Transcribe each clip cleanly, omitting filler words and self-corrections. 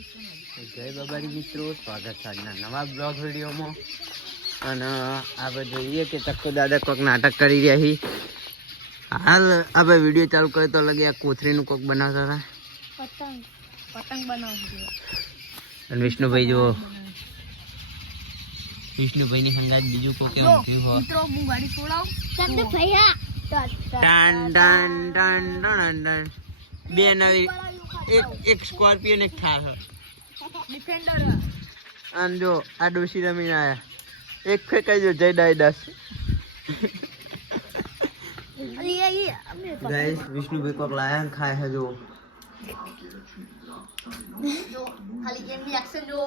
જય બાબારી મિત્રો, સ્વાગત છે આજના નવા બ્લોગ વિડીયોમાં. અને આપણે જોઈએ કે તક્કો દાદા કોઈક નાટક કરી રહ્યા છે. હાલ આપણે વિડીયો ચાલુ કરે તો લગે આ કોથરીનું કોઈક બનાવતા હતા. પતંગ બનાવશે. અને વિષ્ણુભાઈ જો વિષ્ણુભાઈની સંગાત બીજું કોઈ કેવું થયું હોય મિત્રો હું ગાડી છોડાવું ચાંદે ભૈયા ટન ટન ટન ટન ટન બે નવી એક સ્કોર્પિયો ને એક થાર ડિફેન્ડર. અને જો આ ડોશી રમીને આયા એક ફેંકાઈ જો જય ડાયડાસ. ગાઈસ વિષ્ણુભાઈ કોક લાયા ને ખાય છે જો ખાલી એમની એક્શન જો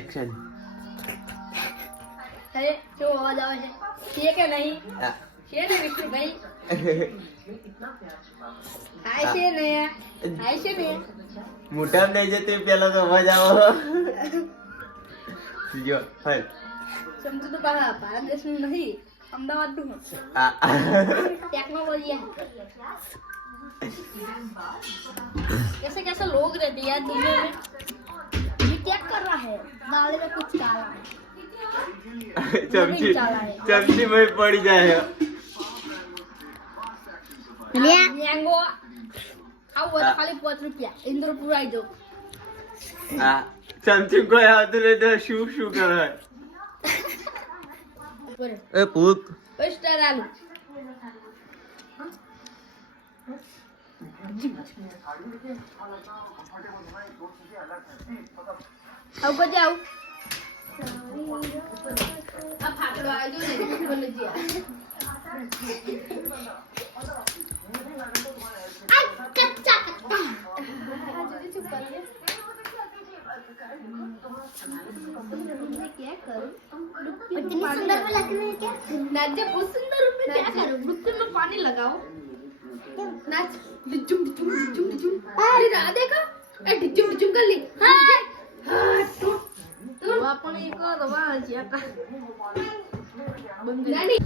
એક્શન. અરે જો અવાજ આવે છે કે નહીં છે ને વિષ્ણુભાઈ હાય છે ને હાય છે ને મોટા નહીં જતે પેલા તો અવાજ આવો જો હાલ સમજુ તો પાછા ભારત દેશનું નહીં અમદાવાદનું टेक्नोलॉजी है. कैसे कैसे लोग रहते हैं यार दुनिया में. ये क्या कर रहा है नाले में कुछ डाला है चमची में पड़ जाए मैंगो आओ वो खाली 5 रुपया इंद्रपुर आई दो चमची को हाथ ले तो शू शू कर ए पूत स्टार आलू अब को जाओ अब फाकड़ो आ जो ने बोल दिया आ कच्चा कच्चा जल्दी चुप कर ले क्या करूं इतनी सुंदर में लगने क्या नाच बहुत सुंदर में क्या करूं रुक में पानी लगाओ नाच डिचुम डिचुम डिचुम डिचुम अरे राधे का ए डिचुम डिचुम कर ली हां तो अपन एक दवा जिया का બંગાળી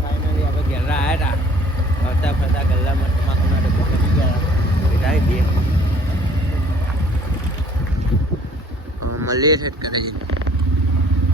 ફાઇનલી આપણે ઘેર આવ્યા હતા ફરતા ગલ્લામાં તમાકુ માટે પહોંચી ગયા રાઈ દે મળીએ છે કરે છે.